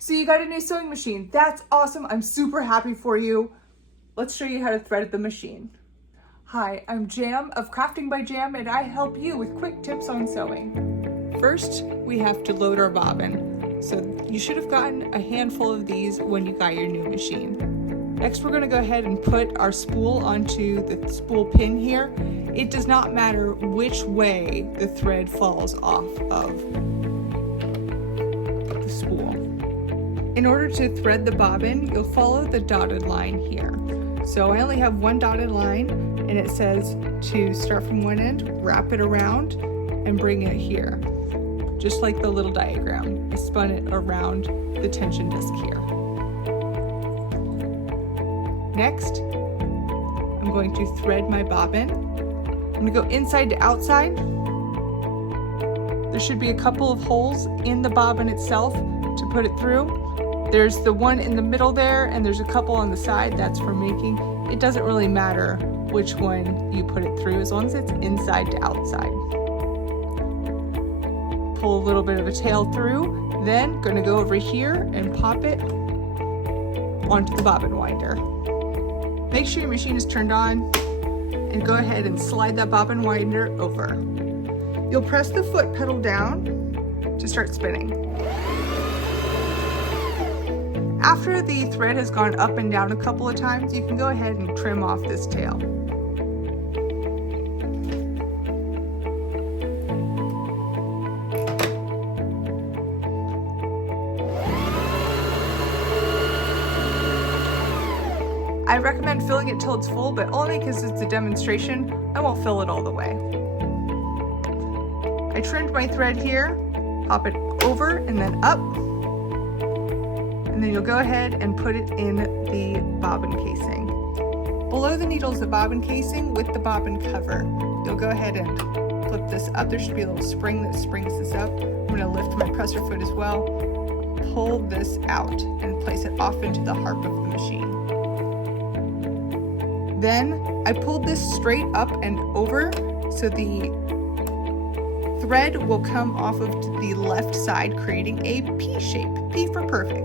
So you got a new sewing machine. That's awesome. I'm super happy for you. Let's show you how to thread the machine. Hi, I'm Jam of Crafting by Jam, and I help you with quick tips on sewing. First, we have to load our bobbin. So you should have gotten a handful of these when you got your new machine. Next, we're going to go ahead and put our spool onto the spool pin here. It does not matter which way the thread falls off of the spool. In order to thread the bobbin, you'll follow the dotted line here. So I only have one dotted line, and it says to start from one end, wrap it around, and bring it here. Just like the little diagram. I spun it around the tension disc here. Next, I'm going to thread my bobbin. I'm going to go inside to outside. There should be a couple of holes in the bobbin itself to put it through. There's the one in the middle there, and there's a couple on the side. That's for making. It doesn't really matter which one you put it through as long as it's inside to outside. Pull a little bit of a tail through, then gonna go over here and pop it onto the bobbin winder. Make sure your machine is turned on and go ahead and slide that bobbin winder over. You'll press the foot pedal down to start spinning. After the thread has gone up and down a couple of times, you can go ahead and trim off this tail. I recommend filling it till it's full, but only because it's a demonstration. I won't fill it all the way. I trimmed my thread here, pop it over and then up. And then you'll go ahead and put it in the bobbin casing. Below the needle is the bobbin casing with the bobbin cover. You'll go ahead and flip this up. There should be a little spring that springs this up. I'm going to lift my presser foot as well, pull this out, and place it off into the harp of the machine. Then I pulled this straight up and over so the thread will come off of the left side, creating a P shape. P for perfect.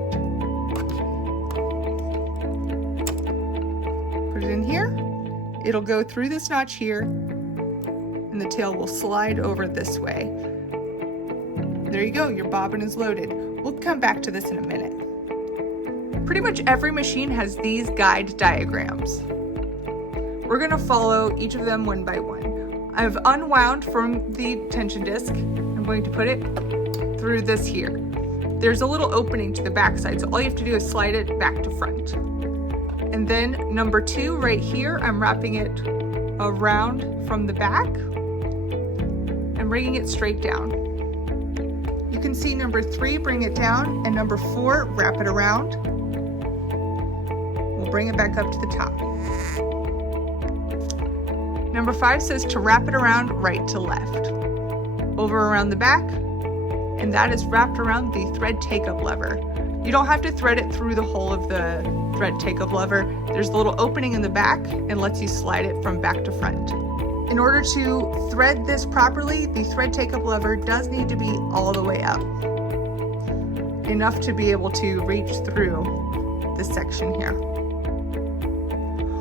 In here, it'll go through this notch here, and the tail will slide over this way. There you go, your bobbin is loaded. We'll come back to this in a minute. Pretty much every machine has these guide diagrams. We're gonna follow each of them one by one. I've unwound from the tension disc. I'm going to put it through this here. There's a little opening to the back side, so all you have to do is slide it back to front. And then number 2 right here, I'm wrapping it around from the back and bringing it straight down. You can see number 3, bring it down, and number 4, wrap it around. We'll bring it back up to the top. Number 5 says to wrap it around right to left. Over around the back, and that is wrapped around the thread take-up lever. You don't have to thread it through the whole of the thread take-up lever. There's a little opening in the back and lets you slide it from back to front. In order to thread this properly, the thread take-up lever does need to be all the way up, enough to be able to reach through this section here.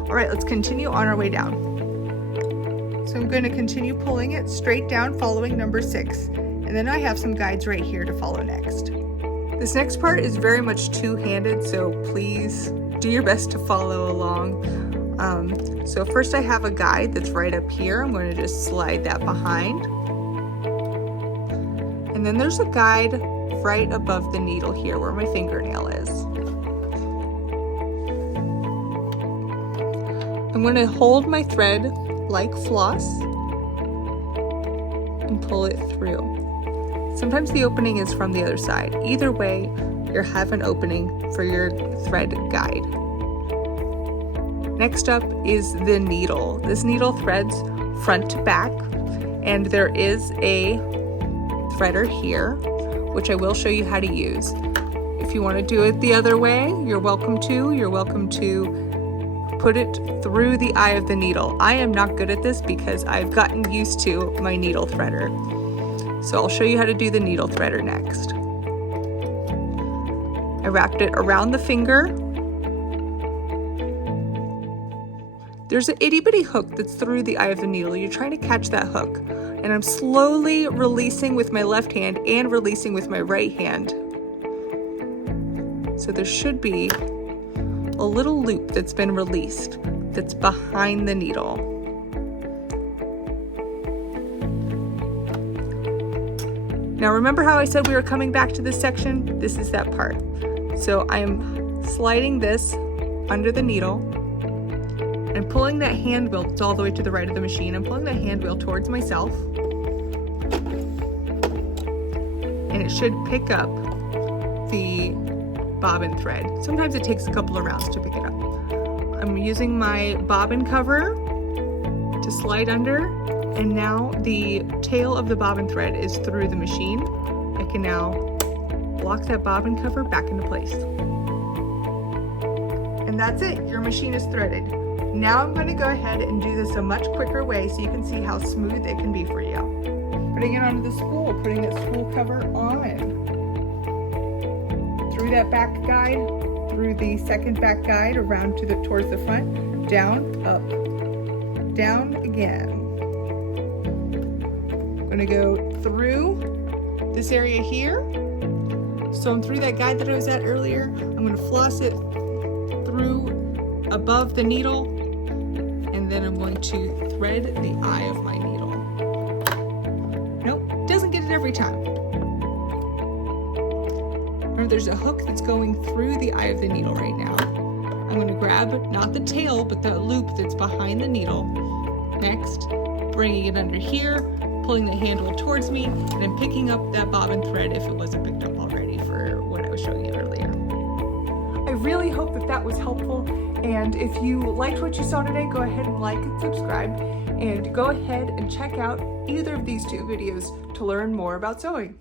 All right, let's continue on our way down. So I'm going to continue pulling it straight down, following number 6, and then I have some guides right here to follow next. This next part is very much two-handed, so please do your best to follow along. So first I have a guide that's right up here. I'm going to just slide that behind. And then there's a guide right above the needle here where my fingernail is. I'm going to hold my thread like floss and pull it through. Sometimes the opening is from the other side. Either way, you have an opening for your thread guide. Next up is the needle. This needle threads front to back, and there is a threader here, which I will show you how to use. If you want to do it the other way, you're welcome to. You're welcome to put it through the eye of the needle. I am not good at this because I've gotten used to my needle threader. So I'll show you how to do the needle threader next. I wrapped it around the finger. There's an itty bitty hook that's through the eye of the needle. You're trying to catch that hook. And I'm slowly releasing with my left hand and releasing with my right hand. So there should be a little loop that's been released that's behind the needle. Now remember how I said we were coming back to this section? This is that part. So I'm sliding this under the needle. I'm pulling that hand wheel, it's all the way to the right of the machine. I'm pulling that hand wheel towards myself. And it should pick up the bobbin thread. Sometimes it takes a couple of rounds to pick it up. I'm using my bobbin cover to slide under, and now the tail of the bobbin thread is through the machine. I can now lock that bobbin cover back into place. And that's it, your machine is threaded. Now I'm going to go ahead and do this a much quicker way so you can see how smooth it can be for you. Putting it onto the spool, putting that spool cover on. Through that back guide, through the second back guide, around to towards the front, down, up, down again. I'm going to go through this area here. So I'm through that guide that I was at earlier. I'm going to floss it through above the needle, and then I'm going to thread the eye of my needle. Nope, doesn't get it every time. Remember, there's a hook that's going through the eye of the needle right now. I'm going to grab not the tail, but the loop that's behind the needle. Next, bringing it under here, pulling the handle towards me, and then picking up that bobbin thread if it wasn't picked up already for what I was showing you earlier. I really hope that that was helpful, and if you liked what you saw today, go ahead and like and subscribe, and go ahead and check out either of these two videos to learn more about sewing.